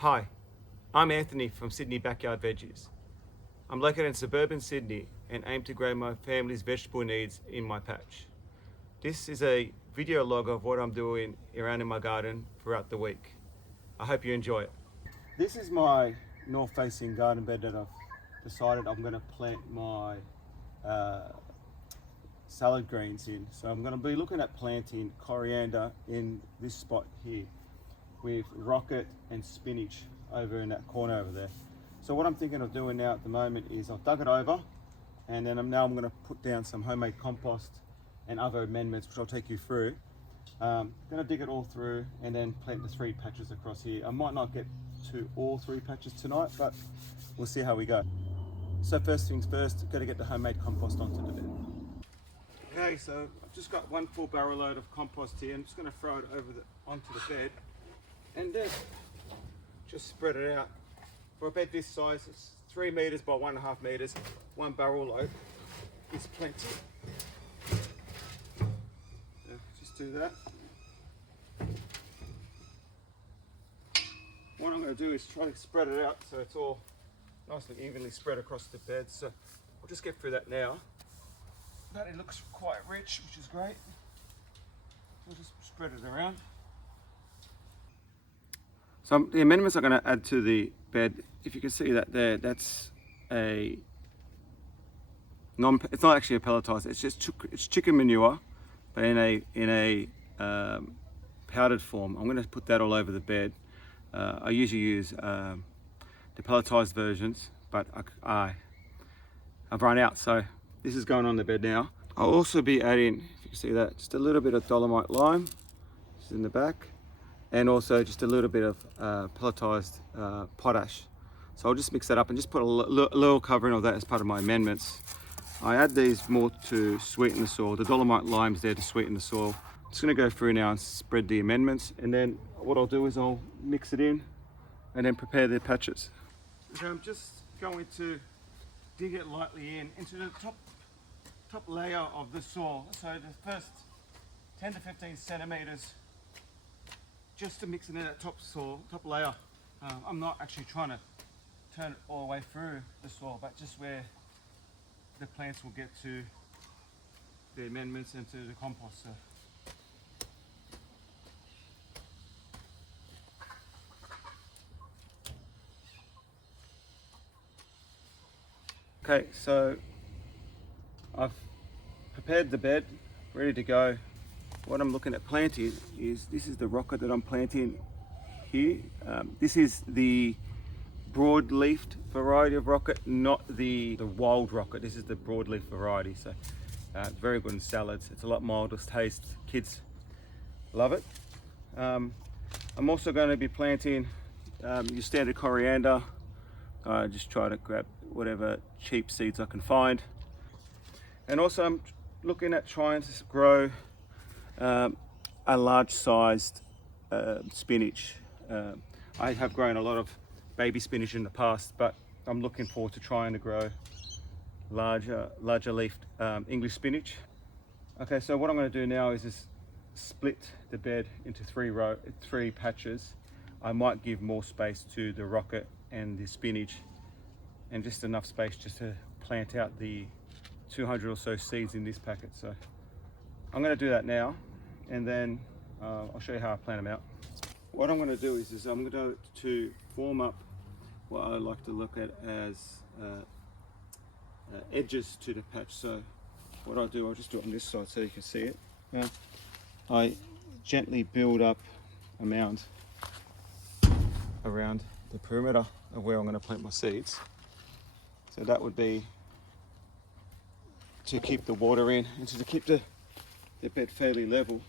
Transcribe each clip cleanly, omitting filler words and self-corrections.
Hi, I'm Anthony from Sydney Backyard Veggies. I'm located in suburban Sydney and aim to grow my family's vegetable needs in my patch. This is a video log of what I'm doing around in my garden throughout the week. I hope you enjoy it. This is my north-facing garden bed that I've decided I'm going to plant my salad greens in. So I'm going to be looking at planting coriander in this spot here, with rocket and spinach over in that corner over there. So what I'm thinking of doing now at the moment is I've dug it over, and then I'm going to put down some homemade compost and other amendments which I'll take you through. Going to dig it all through and then plant the 3 patches across here. I might not get to all 3 patches tonight, but we'll see how we go. So first things first, got to get the homemade compost onto the bed. Okay, so I've just got 1 full barrel load of compost here. I'm just going to throw it onto the bed, and then just spread it out. For a bed this size, it's 3 meters by 1.5 meters. 1 barrel load is plenty. So just do that. What I'm going to do is try to spread it out so it's all nicely evenly spread across the bed. So we'll just get through that now. But it looks quite rich, which is great. We'll just spread it around. So the amendments I'm going to add to the bed, if you can see that there, that's it's not actually a pelletizer, it's chicken manure, but in a powdered form. I'm going to put that all over the bed. I usually use the pelletized versions, but I've run out, so this is going on the bed now. I'll also be adding, if you can see that, just a little bit of dolomite lime, this is in the back, and also just a little bit of pelletized potash. So I'll just mix that up and just put a little covering of that as part of my amendments. I add these more to sweeten the soil. The dolomite lime's there to sweeten the soil. I'm just going to go through now and spread the amendments, and then what I'll do is I'll mix it in and then prepare the patches. So I'm just going to dig it lightly into the top layer of the soil. So the first 10 to 15 centimeters, just to mix it in that top layer. I'm not actually trying to turn it all the way through the soil, but just where the plants will get to the amendments and to the compost. So. Okay, so I've prepared the bed, ready to go. What I'm looking at planting is, this is the rocket that I'm planting here. This is the broad-leafed variety of rocket, not the wild rocket. This is the broad-leaf variety, so it's very good in salads. It's a lot milder taste. Kids love it. I'm also going to be planting your standard coriander. I just try to grab whatever cheap seeds I can find. And also I'm looking at trying to grow a large-sized spinach. I have grown a lot of baby spinach in the past, but I'm looking forward to trying to grow larger leafed English spinach. Okay, so what I'm going to do now is just split the bed into 3 patches. I might give more space to the rocket and the spinach, and just enough space just to plant out the 200 or so seeds in this packet. So I'm going to do that now, and then I'll show you how I plant them out. What I'm going to do is I'm going to form up what I like to look at as edges to the patch. So what I'll do, I'll just do it on this side so you can see it. Now, I gently build up a mound around the perimeter of where I'm going to plant my seeds. So that would be to keep the water in and to keep the bed fairly level.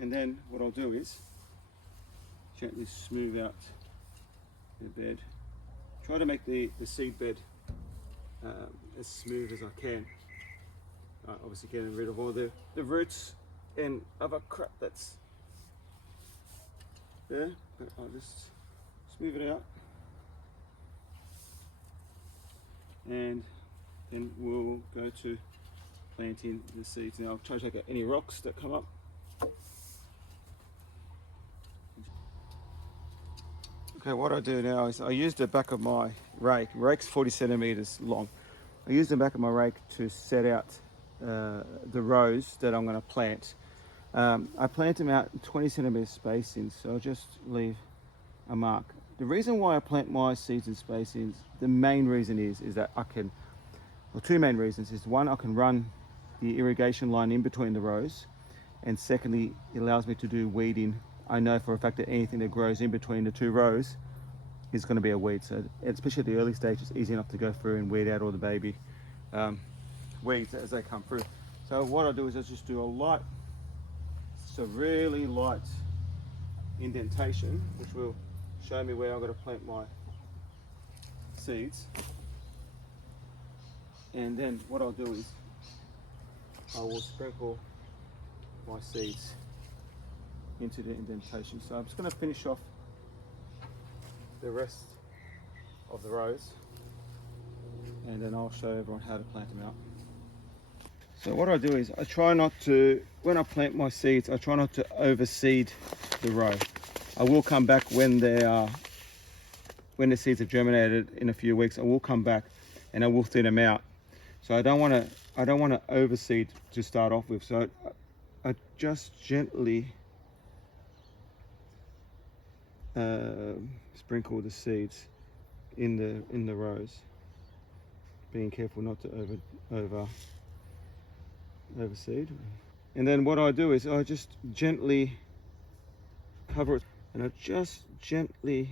And then what I'll do is gently smooth out the bed. Try to make the seed bed as smooth as I can. Obviously getting rid of all the roots and other crap that's there, but I'll just smooth it out. And then we'll go to planting the seeds. Now I'll try to take out any rocks that come up. Okay, what I do now is I use the back of my rake. Rake's 40 centimeters long. I use the back of my rake to set out the rows that I'm going to plant. I plant them out in 20 centimeter spacings, so I'll just leave a mark. The reason why I plant my seeds in spacings, the main reason is that I can, well, two main reasons is one, I can run the irrigation line in between the rows, and secondly, it allows me to do weeding. I know for a fact that anything that grows in between the two rows is going to be a weed. So especially at the early stage, it's easy enough to go through and weed out all the baby weeds as they come through. So what I do is I just do a light, just a really light indentation, which will show me where I'm going to plant my seeds. And then what I'll do is I will sprinkle my seeds into the indentation. So I'm just going to finish off the rest of the rows, and then I'll show everyone how to plant them out. So what I do is I try not to, when I plant my seeds, I try not to overseed the row. I will come back when the seeds have germinated in a few weeks. I will come back and I will thin them out. So I don't want to overseed to start off with. So I just gently sprinkle the seeds in the rows, being careful not to overseed. And then what I do is I just gently cover it, and I just gently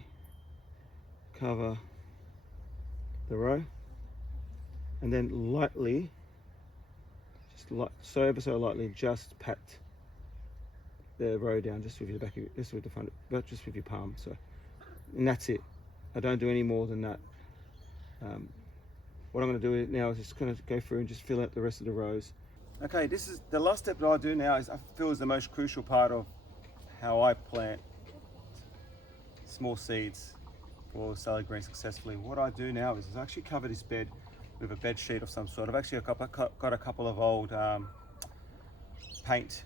cover the row, and then lightly, just ever so lightly, just pat the row down, just with your back, just with the front, but just with your palm. So, and that's it. I don't do any more than that. What I'm going to do now is just kind of go through and just fill out the rest of the rows. Okay, this is the last step that I do now. I feel is the most crucial part of how I plant small seeds for salad greens successfully. What I do now is I actually cover this bed with a bed sheet of some sort. I've actually got a couple of old paint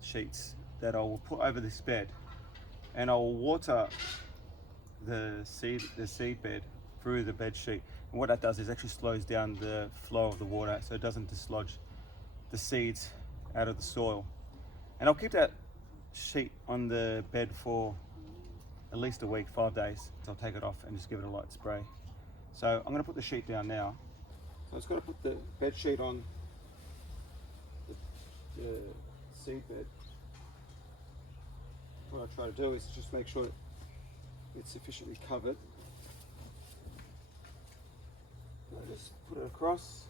sheets that I will put over this bed, and I will water the seed bed through the bed sheet. And what that does is actually slows down the flow of the water, so it doesn't dislodge the seeds out of the soil. And I'll keep that sheet on the bed for at least a week, 5 days. So I'll take it off and just give it a light spray. So I'm going to put the sheet down now. So I just got to put the bed sheet on the seed bed. What I try to do is just make sure it's sufficiently covered. I just put it across,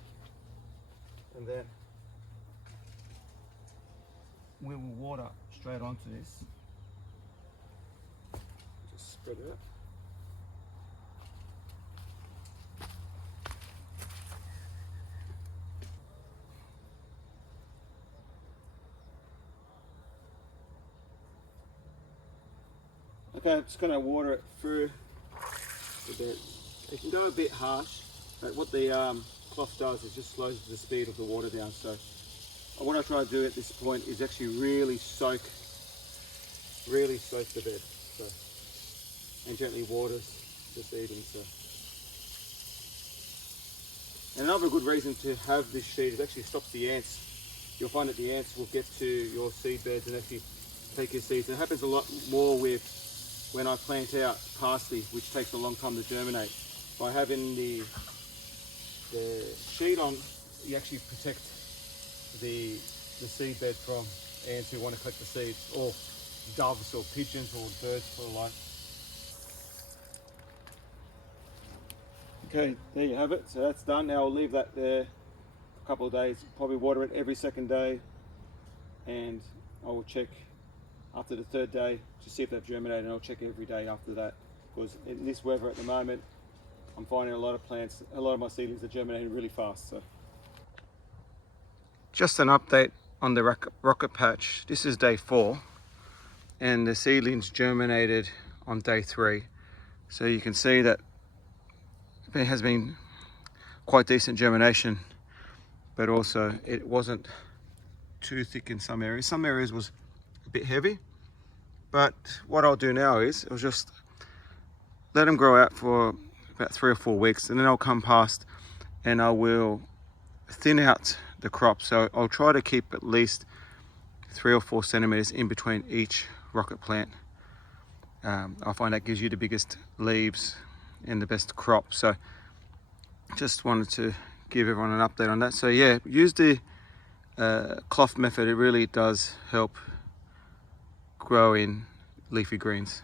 and then we will water straight onto this. Just spread it out. Okay, I'm just going to water it through a bit. It can go a bit harsh, but what the cloth does is just slows the speed of the water down. So what I try to do at this point is actually really soak the bed, so, and gently waters the seedling. So, and another good reason to have this sheet is actually stops the ants. You'll find that the ants will get to your seed beds and actually take your seeds. It happens a lot more with when I plant out parsley, which takes a long time to germinate. By having the sheet on, you actually protect the seed bed from ants who want to collect the seeds, or doves or pigeons or birds for the like. Okay, there you have it. So that's done. Now I'll leave that there for a couple of days. Probably water it every second day, and I will check after the third day to see if they've germinated, and I'll check every day after that, because in this weather at the moment, I'm finding a lot of my seedlings are germinating really fast. So, just an update on the rocket patch. This is day 4, and the seedlings germinated on day 3. So you can see that it has been quite decent germination, but also it wasn't too thick in some areas. Some areas was a bit heavy, but what I'll do now is I'll just let them grow out for about 3 or 4 weeks, and then I'll come past and I will thin out the crop. So I'll try to keep at least 3 or 4 centimeters in between each rocket plant. I find that gives you the biggest leaves and the best crop. So just wanted to give everyone an update on that. So yeah, use the cloth method. It really does help grow in leafy greens.